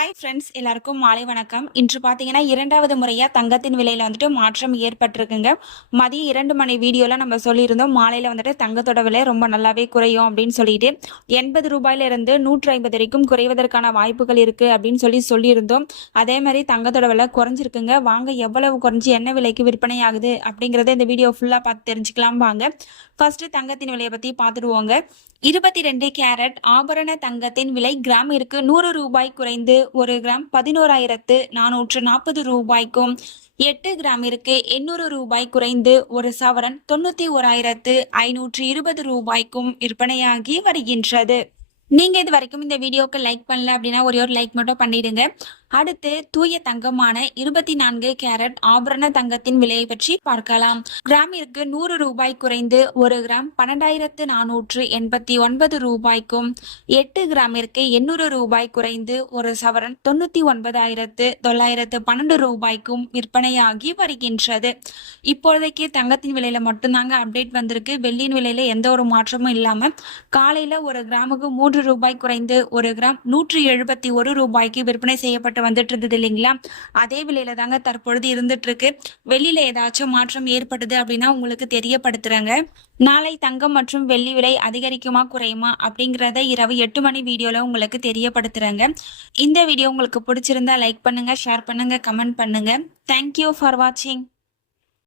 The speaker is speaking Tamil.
ஹாய் ஃப்ரெண்ட்ஸ், எல்லாருக்கும் மாலை வணக்கம். இன்று பார்த்தீங்கன்னா இரண்டாவது முறையாக தங்கத்தின் விலையில் வந்துட்டு மாற்றம் ஏற்பட்டிருக்குங்க. மதியம் 2 மணி வீடியோவில் நம்ம சொல்லியிருந்தோம், மாலையில் வந்துட்டு தங்கத்தோட விலை ரொம்ப நல்லாவே குறையும் அப்படின்னு சொல்லிட்டு 80 ரூபாயிலிருந்து 150 வரைக்கும் குறைவதற்கான வாய்ப்புகள் இருக்குது அப்படின்னு சொல்லியிருந்தோம். அதே மாதிரி தங்கத்தோட விலை குறைஞ்சிருக்குங்க. வாங்க எவ்வளவு குறைஞ்சி என்ன விலைக்கு விற்பனை ஆகுது அப்படிங்கிறத இந்த வீடியோ ஃபுல்லாக பார்த்து தெரிஞ்சுக்கலாம். வாங்க ஃபர்ஸ்ட் தங்கத்தின் விலையை பற்றி பார்த்துடுவோங்க. 22 கேரட் ஆபரண தங்கத்தின் விலை கிராமிற்கு 100 ரூபாய் குறைந்து 1 கிராம் 11,440 ரூபாய்க்கும், 8 கிராமிற்கு 800 ரூபாய் குறைந்து 1 சவரன் 91,520 ரூபாய்க்கும் விற்பனையாகி வருகின்றது. நீங்க இது வரைக்கும் இந்த வீடியோக்கு லைக் பண்ணல அப்படின்னா ஒரே ஒரு லைக் மட்டும் பண்ணிடுங்க. அடுத்து தூய தங்கமான 24 கேரட் ஆபரண தங்கத்தின் விலையை பற்றி பார்க்கலாம். கிராமிற்கு 100 ரூபாய் குறைந்து 1 கிராம் 12,489 ரூபாய்க்கும், 8 கிராமிற்கு 800 ரூபாய் குறைந்து 1 சவரன் 99,912 ரூபாய்க்கும் விற்பனையாகி வருகின்றது. இப்போதைக்கு தங்கத்தின் விலையில மட்டும்தாங்க அப்டேட் வந்திருக்கு. வெள்ளியின் விலையில எந்த ஒரு மாற்றமும் இல்லாம காலையில 1 கிராமுக்கு 3 ரூபாய் குறைந்து 1 கிராம் 171 ரூபாய்க்கு விற்பனை செய்யப்பட்டு வந்துட்டு இருந்தது இல்லைங்களா? அதே விலையில தாங்க தற்பொழுது இருந்துட்டு இருக்கு. வெள்ளியில ஏதாச்சும் மாற்றம் ஏற்படுது அப்படின்னா உங்களுக்கு தெரியப்படுத்துறேங்க. நாளை தங்கம் மற்றும் வெள்ளி விலை அதிகரிக்குமா குறையுமா அப்படிங்கிறத இரவு 8 மணி வீடியோல உங்களுக்கு தெரியப்படுத்துறேங்க. இந்த வீடியோ உங்களுக்கு பிடிச்சிருந்தா லைக் பண்ணுங்க, ஷேர் பண்ணுங்க, கமெண்ட் பண்ணுங்க. தேங்க்யூ ஃபார் வாட்சிங்.